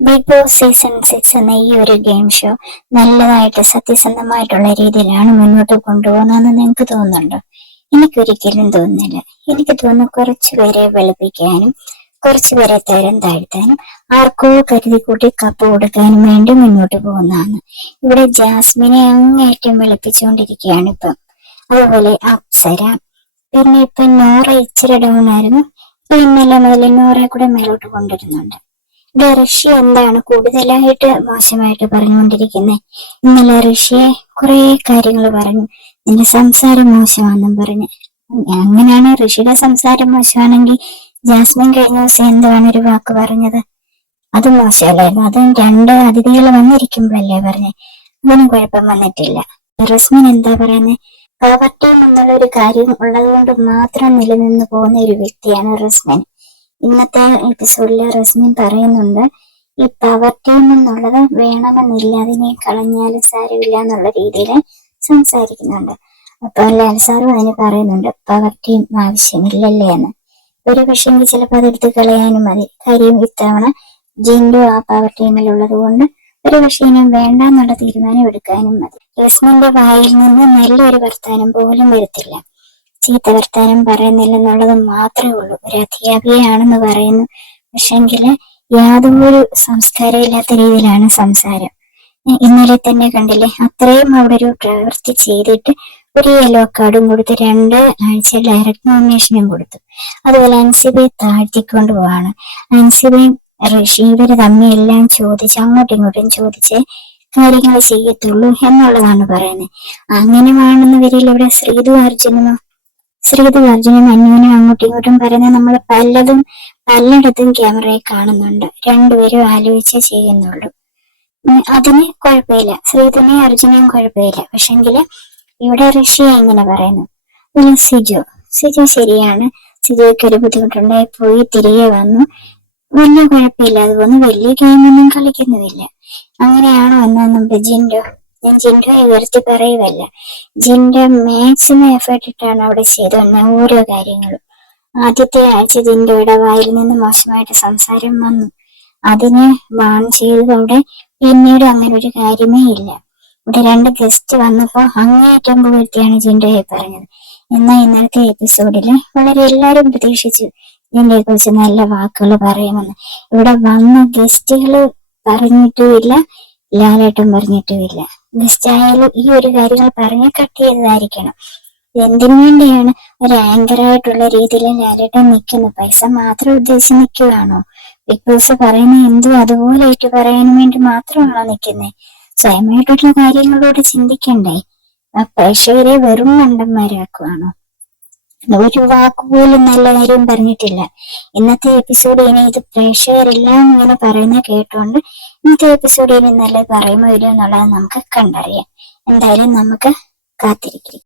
Big boss season 6 എന്ന ഈ ഒരു ഗെയിം ഷോ നല്ലതായിട്ട് സത്യസന്ധമായിട്ടുള്ള രീതിയിലാണ് മുന്നോട്ട് കൊണ്ടുപോകുന്നതെന്ന് നിങ്ങൾക്ക് തോന്നുന്നുണ്ടോ? എനിക്കൊരിക്കലും തോന്നുന്നില്ല. എനിക്ക് തോന്നുന്നു കുറച്ചുപേരെ വെളുപ്പിക്കാനും കുറച്ചുപേരെ തരം താഴ്ത്താനും ആർക്കോ കരുതി കൂട്ടി കപ്പ് കൊടുക്കാനും വേണ്ടി മുന്നോട്ട് പോകുന്നതാണ്. ഇവിടെ ജാസ്മിനെ അങ്ങേയറ്റം വെളുപ്പിച്ചുകൊണ്ടിരിക്കുകയാണ് ഇപ്പം. അതുപോലെ അപ്സര, പിന്നെ ഇപ്പൊ നോറ ഇച്ചിരി ഡൗൺ ആയിരുന്നു. ഇപ്പൊ ഇന്നലെ മുതൽ നോറയെ കൂടെ മേലോട്ട് കൊണ്ടുവരുന്നുണ്ട്. ഋഷി എന്താണ് കൂടുതലായിട്ട് മോശമായിട്ട് പറഞ്ഞുകൊണ്ടിരിക്കുന്നത്? ഇന്നലെ ഋഷിയെ കുറെ കാര്യങ്ങൾ പറഞ്ഞു, നിന്റെ സംസാരം മോശമാണെന്നും പറഞ്ഞ്. അങ്ങനെയാണ് ഋഷിയുടെ സംസാരം മോശമാണെങ്കിൽ ജാസ്മിൻ കഴിഞ്ഞ ദിവസം എന്താണ് ഒരു വാക്ക് പറഞ്ഞത്? അത് മോശമല്ലായിരുന്നു. അതും രണ്ട് അതിഥികൾ വന്നിരിക്കുമ്പോഴല്ലേ പറഞ്ഞേ. അതിനും കുഴപ്പം വന്നിട്ടില്ല. റസ്മിൻ എന്താ പറയുന്നത്? പവർ ടീം എന്നുള്ള ഒരു കാര്യം ഉള്ളത് കൊണ്ട് മാത്രം നിലനിന്ന് പോകുന്ന ഒരു വ്യക്തിയാണ് റസ്മിൻ. ഇന്നത്തെ എപ്പിസോഡിൽ റസ്മിൻ പറയുന്നുണ്ട്, ഈ പവർ ടീം എന്നുള്ളത് വേണമെന്നില്ല, അതിനെ കളഞ്ഞാലും സാരമില്ല എന്നുള്ള രീതിയിൽ സംസാരിക്കുന്നുണ്ട്. അപ്പൊ ലാൽ സാറും അതിന് പറയുന്നുണ്ട്, പവർ ടീം ആവശ്യമില്ലല്ലേ എന്ന്. ഒരു പക്ഷേ ചിലപ്പോൾ അതെടുത്ത് കളയാനും മതി. കാര്യം ഇത്തവണ ജിൻഡു ആ പവർ ടീമിലുള്ളത് കൊണ്ട് ഒരു പക്ഷേ ഇനിയും വേണ്ട എന്നുള്ള തീരുമാനം എടുക്കാനും മതി. റസ്മിന്റെ വായിൽ നിന്ന് നല്ലൊരു വർത്താനം പോലും വരത്തില്ല. ചീത്ത വർത്താനം പറയുന്നില്ലെന്നുള്ളത് മാത്രമേ ഉള്ളൂ. ഒരു അധ്യാപികയാണെന്ന് പറയുന്നു, പക്ഷെങ്കില് യാതൊരു സംസ്കാരം ഇല്ലാത്ത രീതിയിലാണ് സംസാരം. ഇന്നലെ തന്നെ കണ്ടില്ലേ, അത്രയും അവിടെ ഒരു പ്രവൃത്തി ചെയ്തിട്ട് ഒരു യെല്ലോ കാർഡും കൊടുത്ത് 2 ആഴ്ച ഡയറക്ട് നോമിനേഷനും കൊടുത്തു. അതുപോലെ അൻസിബയെ താഴ്ത്തിക്കൊണ്ട് പോവാണ്. അൻസിബയും ഋഷി ഇവര് തമ്മിൽ എല്ലാം ചോദിച്ച് അങ്ങോട്ടും ഇങ്ങോട്ടും ചോദിച്ച് കാര്യങ്ങൾ ചെയ്യത്തുള്ളൂ എന്നുള്ളതാണ് പറയുന്നത്. അങ്ങനെ വേണമെന്നവരിൽ ഇവിടെ ശ്രീതു അർജുനും അന്യോനും അങ്ങോട്ടും ഇങ്ങോട്ടും പറയുന്നത് നമ്മൾ പലയിടത്തും ക്യാമറയെ കാണുന്നുണ്ട്. രണ്ടുപേരും ആലോചിച്ചേ ചെയ്യുന്നുള്ളൂ. അതിന് കുഴപ്പമില്ല, ശ്രീതുവിനെയും അർജുനെയും കുഴപ്പമില്ല. പക്ഷെങ്കില് ഇവിടെ ഋഷിയെ ഇങ്ങനെ പറയുന്നു. പിന്നെ സിജു ശരിയാണ്, സിജുക്ക് ഒരു ബുദ്ധിമുട്ടുണ്ടായി പോയി തിരികെ വന്നു, വലിയ കുഴപ്പമില്ല, അതുപോലെ വലിയ ഗെയിമൊന്നും കളിക്കുന്നുമില്ല. അങ്ങനെയാണോ എന്നാ നമ്മുടെ ഞാൻ ജിൻഡോയെ ഉയർത്തി പറയുവല്ല. ജിൻഡോ മാക്സിമം എഫേർട്ട് ഇട്ടാണ് അവിടെ ചെയ്തു വന്ന ഓരോ കാര്യങ്ങളും. ആദ്യത്തെ ആഴ്ച ജിൻഡോയുടെ വായിൽ നിന്ന് മോശമായിട്ട് സംസാരം വന്നു, അതിനെ ബാൺ ചെയ്തതോടെ പിന്നീട് അങ്ങനെ ഒരു കാര്യമേ ഇല്ല. ഇവിടെ 2 ഗസ്റ്റ് വന്നപ്പോ അങ്ങേയറ്റം പുകഴ്ത്തിയാണ് ജിൻഡോയെ പറഞ്ഞത്. എന്നാൽ ഇന്നലത്തെ എപ്പിസോഡില് വളരെ എല്ലാവരും പ്രതീക്ഷിച്ചു ജിൻഡോയെ കുറിച്ച് നല്ല വാക്കുകൾ പറയുമെന്ന്. ഇവിടെ വന്ന ഗസ്റ്റുകള് പറഞ്ഞിട്ടുമില്ല, ലാലേട്ടൻ പറഞ്ഞിട്ടുമില്ല. ഗസ്റ്റ് ആയാലും ഈ ഒരു കാര്യങ്ങൾ പറഞ്ഞ് കട്ട് ചെയ്തതായിരിക്കണം. എന്തിനു വേണ്ടിയാണ് ഒരു ആങ്കറായിട്ടുള്ള രീതിയിൽ ലാലേട്ടൻ നിൽക്കുന്നു? പൈസ മാത്രം ഉദ്ദേശിച്ച് നിൽക്കുകയാണോ? ബിഗ് ബോസ് പറയുന്ന എന്തും അതുപോലെ ആയിട്ട് പറയാൻ വേണ്ടി മാത്രമാണോ നിൽക്കുന്നത്? സ്വയമായിട്ടുള്ള കാര്യങ്ങളോട് ചിന്തിക്കണ്ടേ? പ്രേക്ഷകരെ വെറും മണ്ടന്മാരാക്കുവാണോ? ഒരു വാക്കുപോലും നല്ല കാര്യം പറഞ്ഞിട്ടില്ല. ഇന്നത്തെ എപ്പിസോഡ് ഇനി ഇത് പ്രേക്ഷകരെല്ലാം ഇങ്ങനെ പറയുന്ന കേട്ടോണ്ട് ഇന്നത്തെ എപ്പിസോഡ് ഇനി നല്ല പറയുമോ ഇല്ലയോ എന്നുള്ളത് നമുക്ക് കണ്ടറിയാം. എന്തായാലും നമുക്ക് കാത്തിരിക്കും.